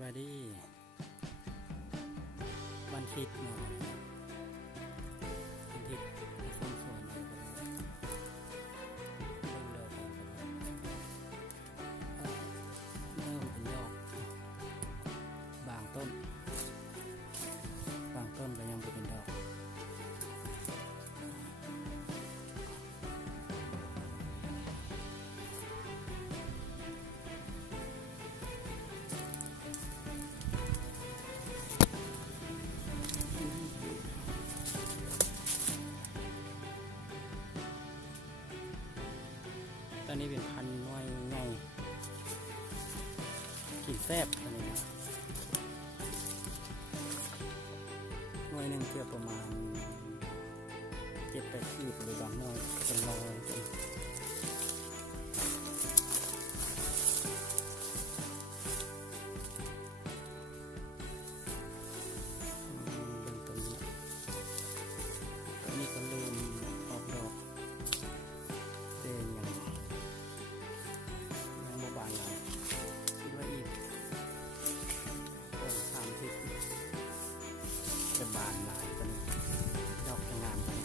บายดีวันคิดหน่อยวันคิดมีส้มสวนเริ่มดอกเริ่มเป็นดอกบางต้นก็ยังไม่เป็นดอกตอนนี้เป็นพันธุ์น้อยไงกินแซ่บตอนนี้นะหน่วยหนึ่งเกือบประมาณ7-8 ขีดหรือบางหน่วยเป็นร้อยตัวนี้ก็เริ่มออกดอกแต่ยังบ่บานเลยคิดว่าอีก30จะบานหลายตัวนี้ดอกจะงามกว่านี้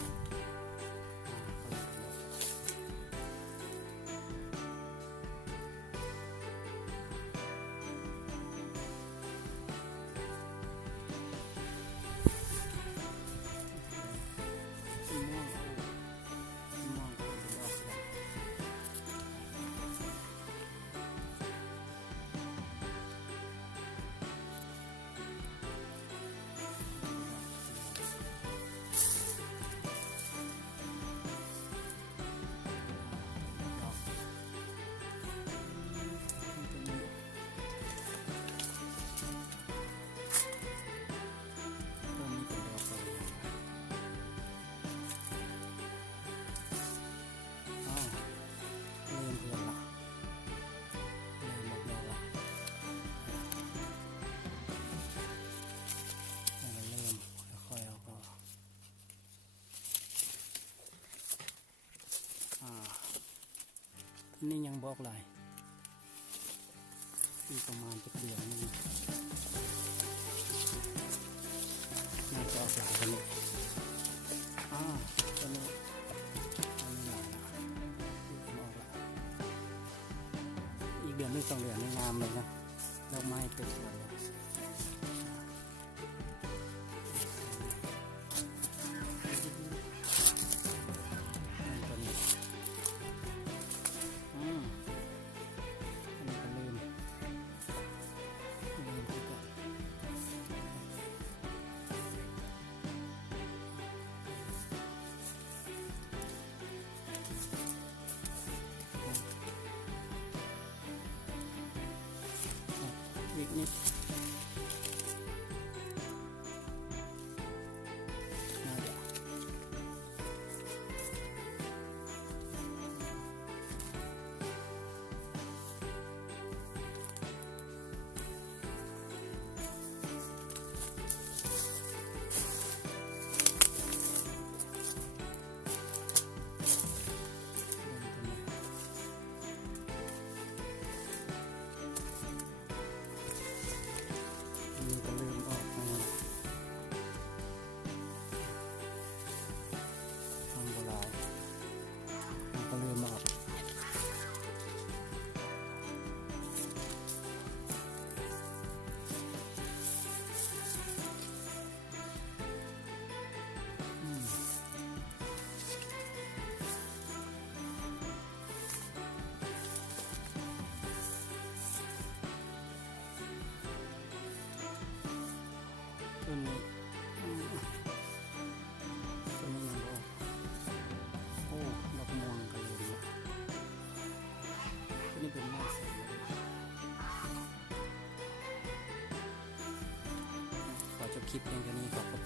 นี่ยังบอกเลยอีกประมาณจะเดือนนึงน่าจะออกหลายกันเลยตัวนี้อันนี้หลายละออกละอีกเดือนนึง2 เดือนนี่งามเลยนะดอกไม้เป็นสวยอีกนิดตัวนี้ยังบอกโอ้ดอกม่วงกันเลยนะตัวนี้เป็นไม้สวยขอจบคลิปเพียงแค่นี้ขอบคุณ